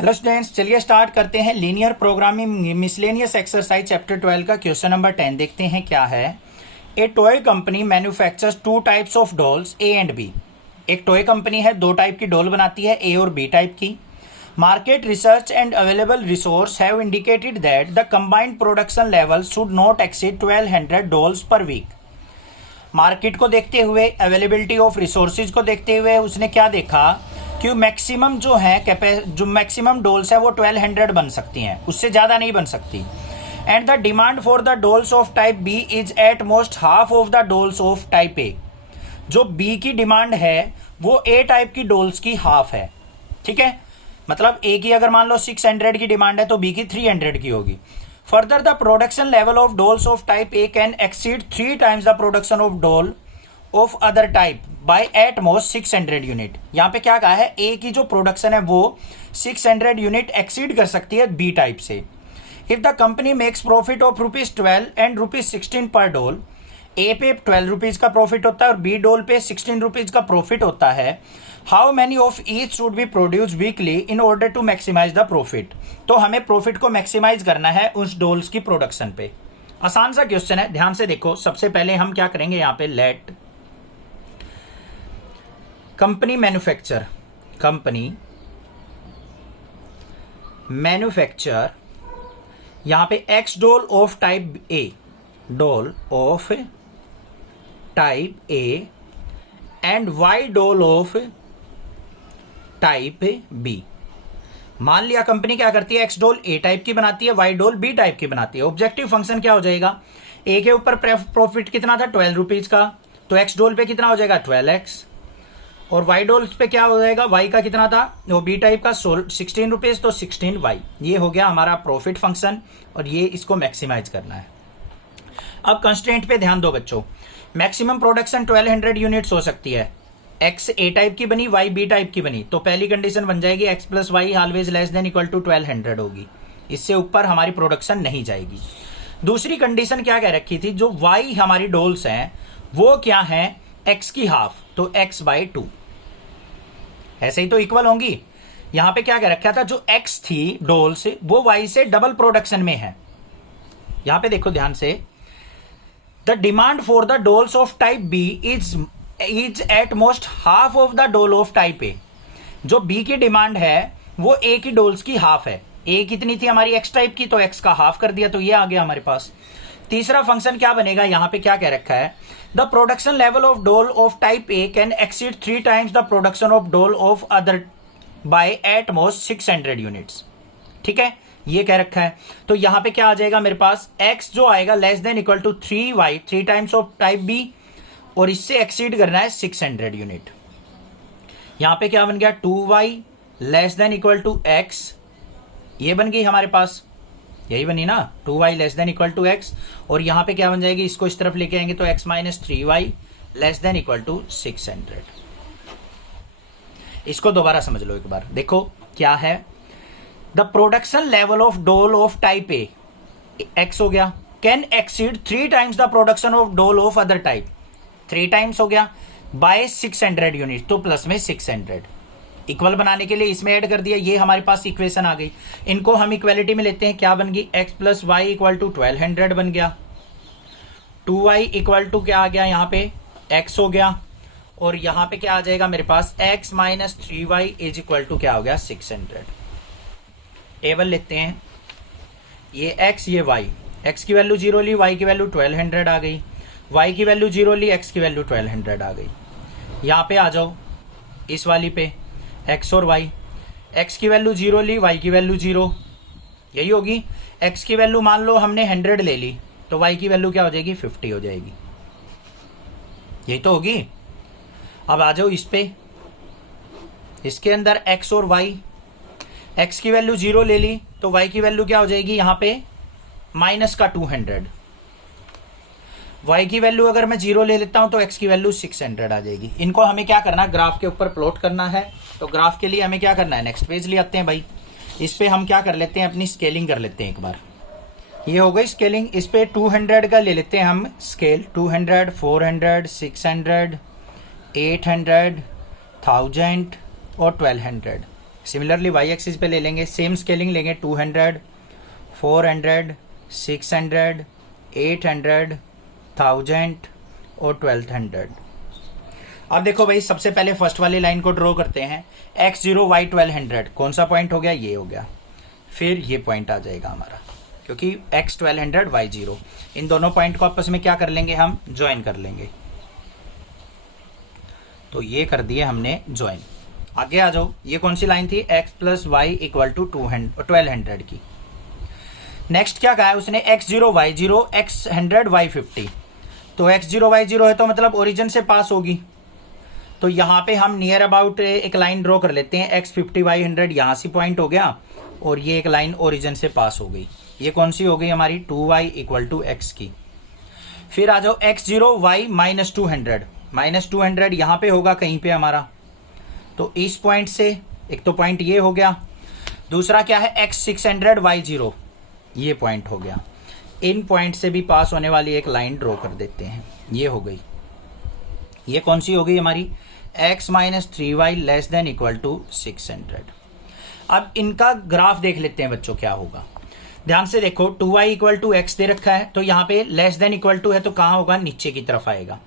Hello students, चलिए start करते हैं linear programming miscellaneous exercise chapter 12 का क्वेश्चन नंबर 10। देखते हैं क्या है। A toy company manufactures two types of dolls A and B. एक टॉय कंपनी है, दो टाइप की डॉल बनाती है, ए और बी टाइप की। Market research and available resource have indicated that the combined production level should not exceed 1200 dolls per week. Market को देखते हुए, अवेलेबिलिटी ऑफ रिसोर्सेज को देखते हुए उसने क्या देखा कि मैक्सिमम जो है जो मैक्सिमम डोल्स है वो 1200 बन सकती हैं, उससे ज़्यादा नहीं बन सकती। And the demand for the dolls of type B is at most half of the dolls of type A. जो बी की डिमांड है वो ए टाइप की डोल्स की हाफ है। ठीक है, मतलब ए की अगर मान लो 600 की डिमांड है तो बी की 300 की होगी। Further the production level of dolls of type A can exceed 3 times the production of doll of other type by at most 600 unit. यहां पे क्या कहा है, ए की जो प्रोडक्शन है वो 600 यूनिट एक्सीड कर सकती है बी टाइप से। If the company makes profit of ₹12 and ₹16 पर डोल, ए पे 12 रुपीज का प्रॉफिट होता है और बी डोल पे 16 रुपीज का प्रॉफिट होता है। How many of each should be produce weekly in order to maximize the profit. तो हमें प्रॉफिट को मैक्सिमाइज करना है उस डोल्स की प्रोडक्शन पे। आसान सा क्वेश्चन है, ध्यान से देखो। सबसे पहले हम क्या करेंगे, यहाँ पे लेट कंपनी मैन्युफैक्चर यहां पे एक्स डोल of type A, doll of type A and y doll of type B. मान लिया कंपनी क्या करती है, एक्स डोल ए टाइप की बनाती है, वाई डोल बी टाइप की बनाती है। ऑब्जेक्टिव फंक्शन क्या हो जाएगा, ए के ऊपर प्रॉफिट कितना था 12 रुपीज का, तो एक्स डोल पे कितना हो जाएगा 12x, और वाई डोल्स पे क्या हो जाएगा, वाई का कितना था वो बी टाइप का 16 रुपीज, तो 16y। ये हो गया हमारा प्रॉफिट फंक्शन और ये इसको मैक्सिमाइज करना है। अब कंस्ट्रेंट पे ध्यान दो बच्चों। मैक्सिमम प्रोडक्शन 1200 यूनिट्स हो सकती है। एक्स ए टाइप की बनी, वाई बी टाइप की बनी, तो पहली कंडीशन बन जाएगी x plus y always less than equal to 1200 होगी। इससे ऊपर हमारी प्रोडक्शन नहीं जाएगी। दूसरी कंडीशन क्या कह रखी थी, जो वाई हमारी डोल्स हैं वो क्या है, एक्स की हाफ, तो x/2 ऐसे ही तो इक्वल होंगी। यहां पे क्या कह रखा था, जो x थी डोल्स वो y से डबल प्रोडक्शन में है। यहां पे देखो ध्यान से, the demand for the dolls of type B is at most half of the doll of type A. जो b की डिमांड है वो a की डोल्स की हाफ है। a कितनी थी हमारी x टाइप की, तो x का हाफ कर दिया, तो ये आ गया हमारे पास। तीसरा फंक्शन क्या बनेगा, यहां पे क्या कह रखा है, the production level of doll of type A can exceed 3 times the production of doll of other by at most 600 units. ठीक है, ये कह रखा है। तो यहां पे क्या आ जाएगा मेरे पास, x जो आएगा less than equal to 3y, 3 times of type B, और इससे एक्सीड करना है 600 यूनिट। यहां पे क्या बन गया, 2y less than equal to x, ये बन गई हमारे पास, यही बनी ना, 2y less than equal to x। और यहां पे क्या बन जाएगी, इसको इस तरफ लेके आएंगे तो x minus 3y less than equal to 600। इसको दोबारा समझ लो एक बार, देखो क्या है, the production level of doll of type A, x हो गया, can exceed 3 times the production of doll of other type, 3 times हो गया, बाय 600 यूनिट, तो प्लस में 600। इक्वल बनाने के लिए इसमें ऐड कर दिया, ये हमारे पास इक्वेशन आ गई। इनको हम इक्वालिटी में लेते हैं, क्या बन गई, x plus y equal to 1200 बन गया, 2y इक्वल टू क्या आ गया, यहाँ पे x हो गया, और यहाँ पे क्या आ जाएगा मेरे पास, x minus 3y is equal to क्या हो गया 600। टेबल लेते हैं, ये x ये y, x की वैल्यू 0 ली, y की वैल्यू 1200 आ गई, y की वैल्यू 0 ली, x की वैल्यू 1200 आ गई। यहाँ पे आ जाओ इस वाली पे, x और y, x की वैल्यू 0 ली, y की वैल्यू 0, यही होगी। x की वैल्यू मान लो हमने 100 ले ली, तो y की वैल्यू क्या हो जाएगी, 50 हो जाएगी, यही तो होगी। अब आ जाओ इस पे, इसके अंदर x और y, x की वैल्यू 0 ले ली तो y की वैल्यू क्या हो जाएगी, यहाँ पे माइनस का 200, y की वैल्यू अगर मैं 0 ले लेता हूं तो x की वैल्यू 600 आ जाएगी। इनको हमें क्या करना है, ग्राफ के ऊपर प्लॉट करना है। तो ग्राफ के लिए हमें क्या करना है, नेक्स्ट पेज ले आते हैं भाई। इस पे हम क्या कर लेते हैं, अपनी स्केलिंग कर लेते हैं एक बार। ये हो गई स्केलिंग, इस पे 200 का ले लेते हैं हम स्केल, 200, 400, 600, 800, 1000 और 1200। सिमिलरली वाई एक्सिस पे ले लेंगे, सेम स्केलिंग लेंगे, 200, 400, 600, 800, 1000 और 1200। अब देखो भाई, सबसे पहले फर्स्ट वाली लाइन को ड्रॉ करते हैं। x0 y 1200 कौन सा पॉइंट हो गया, ये हो गया। फिर ये पॉइंट आ जाएगा हमारा, क्योंकि x 1200 y 0, इन दोनों पॉइंट को आपस में क्या कर लेंगे, हम ज्वाइन कर लेंगे। तो ये कर दिए हमने ज्वाइन। आगे आ जाओ, ये कौन सी लाइन थी, x plus y equal to 1200 की। नेक्स्ट क्या कहा है उसने, x0 y0 x 100 y 50। तो x0 y0 है तो मतलब ओरिजिन से पास होगी। तो यहाँ पे हम नियर अबाउट एक लाइन ड्रॉ कर लेते हैं, x 50 y 100 यहाँ से पॉइंट हो गया और ये एक लाइन ओरिजिन से पास हो गई। ये कौन सी हो गई हमारी, 2y इक्वल टू x की। फिर आ जाओ x0 y माइनस 200 यहाँ पे होगा कहीं पे हमारा। तो इस पॉइंट से एक तो पॉइंट ये हो गया, दूसरा क्या है x 600 y 0, ये पॉइंट हो गया। इन पॉइंट से भी पास होने वाली एक लाइन ड्रॉ कर देते हैं, ये हो गई। ये कौन सी हो गई हमारी, x minus 3y less than equal to 600। अब इनका ग्राफ देख लेते हैं बच्चों क्या होगा। ध्यान से देखो, 2y इक्वल टू x दे रखा है, तो यहाँ पे लेस देन इक्वल टू है तो कहाँ होगा, नीचे की तरफ आएगा,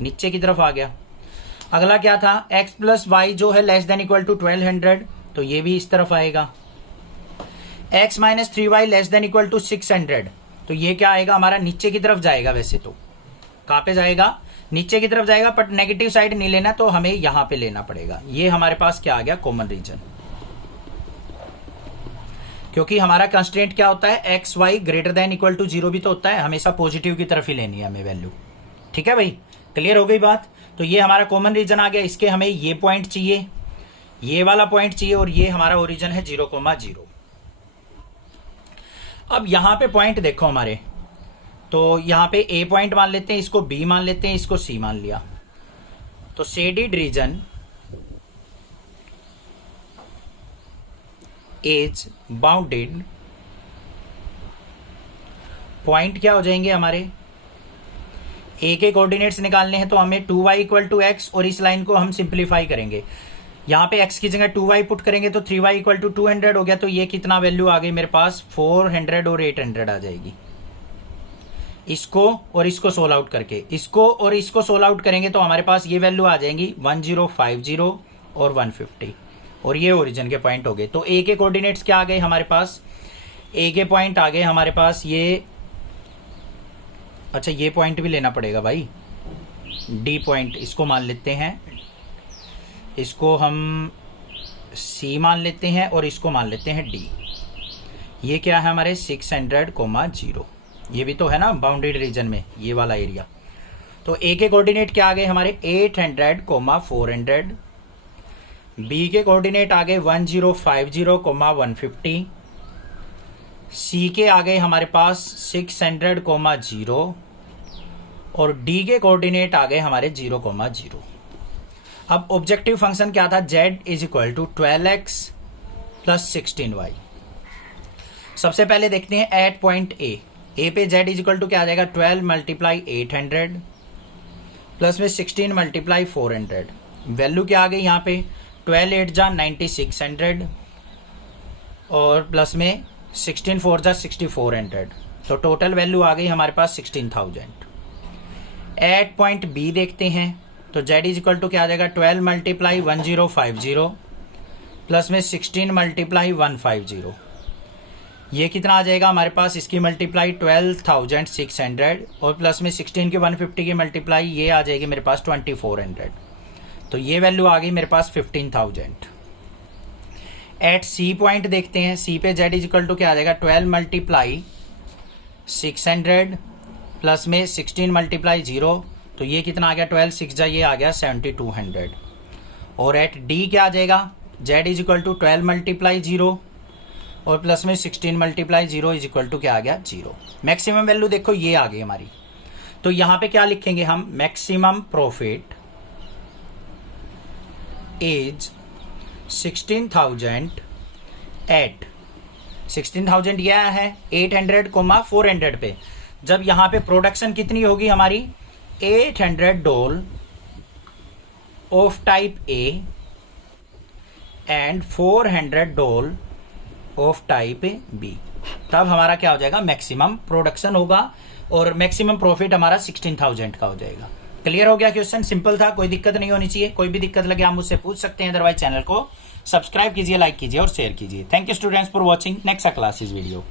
नीचे की तरफ आ गया। अगला क्या था, x प्लस वाई जो है लेस देन इक्वल टू 1200, तो ये भी इस तरफ आएगा। x minus 3y less than equal to 600, तो ये क्या आएगा हमारा, नीचे की तरफ जाएगा। वैसे तो कहाँ पे जाएगा, नीचे की तरफ जाएगा, बट नेगेटिव साइड नहीं लेना, तो हमें यहां पे लेना पड़ेगा। ये हमारे पास क्या आ गया, कॉमन रीजन। क्योंकि हमारा कंस्ट्रेंट क्या होता है, x y greater than equal to 0 भी तो होता है, हमेशा पॉजिटिव की तरफ ही लेनी है हमें वैल्यू। ठीक है भाई, क्लियर हो गई बात। तो ये हमारा कॉमन रीजन आ गया, इसके हमें ये पॉइंट चाहिए, ये वाला पॉइंट चाहिए, और ये हमारा ओरिजिन है 0,0। अब यहां पे पॉइंट देखो हमारे, तो यहाँ पे A पॉइंट मान लेते हैं, इसको B मान लेते हैं, इसको C मान लिया। तो shaded reason is bounded, point क्या हो जाएंगे हमारे, A के कोऑर्डिनेट्स निकालने हैं तो हमें 2y इक्वल टू x, और इस लाइन को हम सिंप्लीफाई करेंगे। यहाँ पे x की जगह 2y पुट करेंगे तो 3y इक्वल टू 200 हो गया। तो ये कितना वैल्यू आ गई मेरे पास, 400 और 800 आ जाएगी। इसको और इसको सोल्व आउट करके, इसको और इसको सोल्व आउट करेंगे तो हमारे पास ये वैल्यू आ जाएंगी 1050 और 150, और ये ओरिजिन के पॉइंट हो गए। तो ए के कोऑर्डिनेट्स क्या आ गए हमारे पास, ए के पॉइंट आ गए हमारे पास ये, अच्छा ये पॉइंट भी लेना पड़ेगा भाई, डी पॉइंट इसको मान लेते हैं, इसको हम सी मान लेते हैं और इसको मान लेते हैं डी। ये क्या है हमारे 600,0, ये भी तो है ना बाउंडेड रीजन में ये वाला एरिया। तो ए के कोऑर्डिनेट क्या आ गए हमारे 800,400, बी के कोऑर्डिनेट आ गए 1050,150, सी के आ गए हमारे पास 600,0 और डी के कोऑर्डिनेट आ गए हमारे 0,0। अब ऑब्जेक्टिव फंक्शन क्या था, z is equal to 12x plus 16y। सबसे पहले देखते हैं एट पॉइंट ए पे z इज इक्वल टू क्या आ जाएगा, 12 मल्टीप्लाई 800 प्लस में 16 मल्टीप्लाई 400। वैल्यू क्या आ गई यहाँ पे, 12 8 जा 9600 और प्लस में 16 4 जा 6400, तो टोटल वैल्यू आ गई हमारे पास 16,000। एट पॉइंट बी देखते हैं, तो z इज इक्वल टू क्या आ जाएगा, 12 मल्टीप्लाई 1050 प्लस में 16 मल्टीप्लाई 150। ये कितना आ जाएगा हमारे पास, इसकी मल्टीप्लाई 12,600 और प्लस में 16 की 150 की मल्टीप्लाई ये आ जाएगी मेरे पास 2400। तो ये वैल्यू आ गई मेरे पास 15,000। एट सी पॉइंट देखते हैं, सी पे z इज इक्वल टू क्या आ जाएगा, 12 मल्टीप्लाई 600 प्लस में 16 मल्टीप्लाई 0, तो ये कितना आ गया, 12 6 जा ये आ गया 7200। और एट डी क्या आ जाएगा, z is equal to 12 multiply 0 और प्लस में 16 मल्टीप्लाई 0 इज इक्वल टू क्या आ गया, 0। मैक्सिमम वैल्यू देखो ये आ गई हमारी। तो यहां पे क्या लिखेंगे हम, मैक्सिमम प्रॉफिट इज 16,000 एट 16,000 यह है 800,400 पे। जब यहां पे प्रोडक्शन कितनी होगी हमारी, 800 डोल ऑफ टाइप ए एंड 400 डोल ऑफ टाइप बी। तब हमारा क्या हो जाएगा, मैक्सिमम प्रोडक्शन होगा और मैक्सिमम प्रॉफिट हमारा 16,000 का हो जाएगा। क्लियर हो गया क्वेश्चन, सिंपल था, कोई दिक्कत नहीं होनी चाहिए। कोई भी दिक्कत लगे आप मुझसे पूछ सकते हैं, अदरवाइज चैनल को सब्सक्राइब कीजिए, लाइक कीजिए और शेयर कीजिए। Thank you students for watching. Next class is video.